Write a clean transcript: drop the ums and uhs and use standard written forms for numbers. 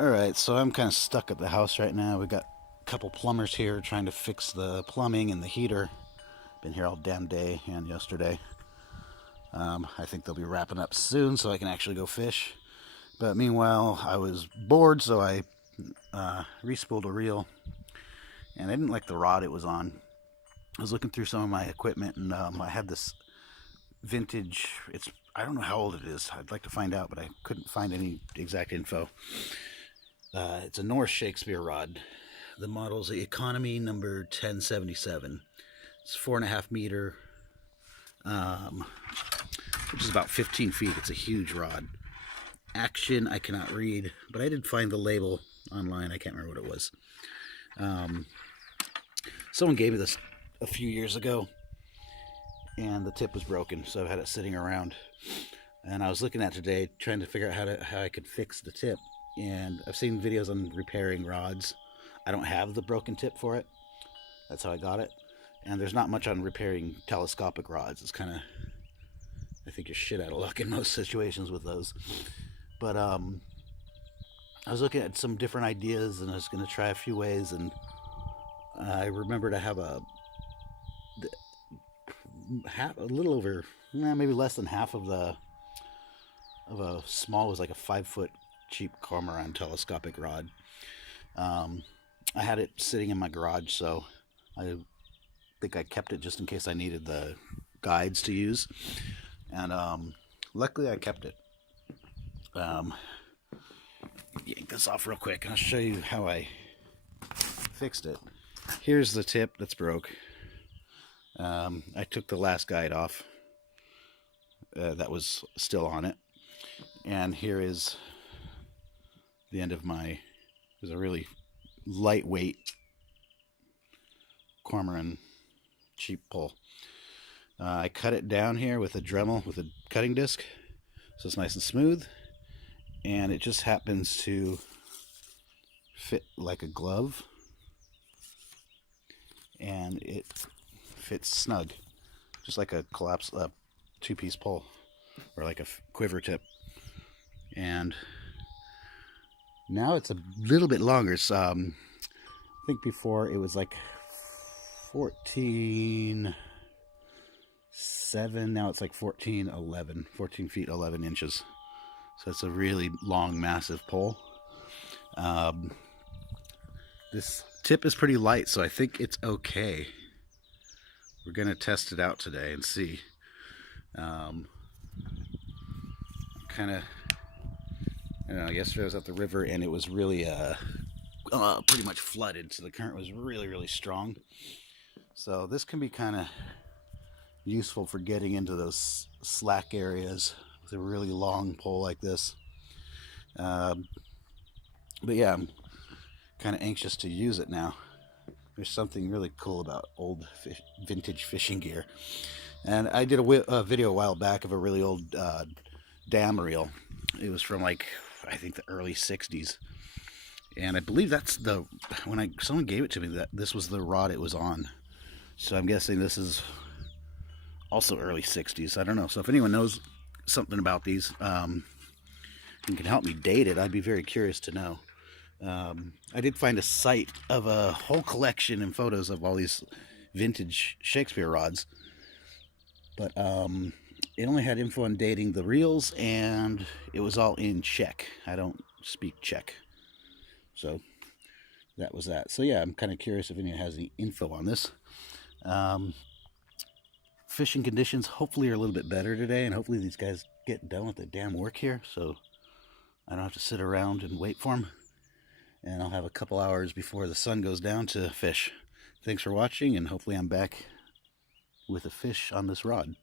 Alright, so I'm kind of stuck at the house right now. We got a couple plumbers here trying to fix the plumbing and the heater. Been here all damn day and yesterday. I think they'll be wrapping up soon so I can actually go fish. But meanwhile, I was bored, so I re-spooled a reel. And I didn't like the rod it was on. I was looking through some of my equipment, and I had this vintage, I don't know how old it is. I'd like to find out, but I couldn't find any exact info. It's a Noris Shakespeare rod. The model's the Economy number 1077. It's 4.5 meter, which is about 15 feet. It's a huge rod. Action, I cannot read, but I did find the label online. I can't remember what it was. Someone gave me this a few years ago, and the tip was broken, so I've had it sitting around. And I was looking at it today, trying to figure out how I could fix the tip. And I've seen videos on repairing rods. I don't have the broken tip for it. That's how I got it. And there's not much on repairing telescopic rods. It's kind of, I think you're shit out of luck in most situations with those. But I was looking at some different ideas, and I was going to try a few ways. And I remembered I have a little over, maybe less than half of a small, it was like a 5-foot cheap cormorant telescopic rod. I had it sitting in my garage, so I think I kept it just in case I needed the guides to use. And luckily I kept it. Yank this off real quick and I'll show you how I fixed it. Here's the tip that's broke. I took the last guide off that was still on it, and here is the end of my, there's a really lightweight cormorant cheap pull. I cut it down here with a Dremel with a cutting disc, so it's nice and smooth, and it just happens to fit like a glove, and it fits snug, just like a collapsed two-piece pull, or like a quiver tip. And now it's a little bit longer. So, I think before it was like 14.7. Now it's like 14.11, 14 feet 11 inches. So it's a really long, massive pole. This tip is pretty light, so I think it's okay. We're gonna test it out today and see. Yesterday I was at the river and it was really pretty much flooded, so the current was really strong. So this can be kind of useful for getting into those slack areas with a really long pole like this. But yeah, I'm kind of anxious to use it now. There's something really cool about old vintage fishing gear. And I did a video a while back of a really old dam reel. It was from like, I think the early 60s. And I believe that's someone gave it to me, that this was the rod it was on. So I'm guessing this is also early 60s. I don't know. So if anyone knows something about these and can help me date it, I'd be very curious to know. I did find a site of a whole collection and photos of all these vintage Shakespeare rods, but it only had info on dating the reels, and it was all in Czech. I don't speak Czech, so that was that. So yeah, I'm kind of curious if anyone has any info on this. Fishing conditions hopefully are a little bit better today, and hopefully these guys get done with the damn work here, so I don't have to sit around and wait for them. And I'll have a couple hours before the sun goes down to fish. Thanks for watching, and hopefully I'm back with a fish on this rod.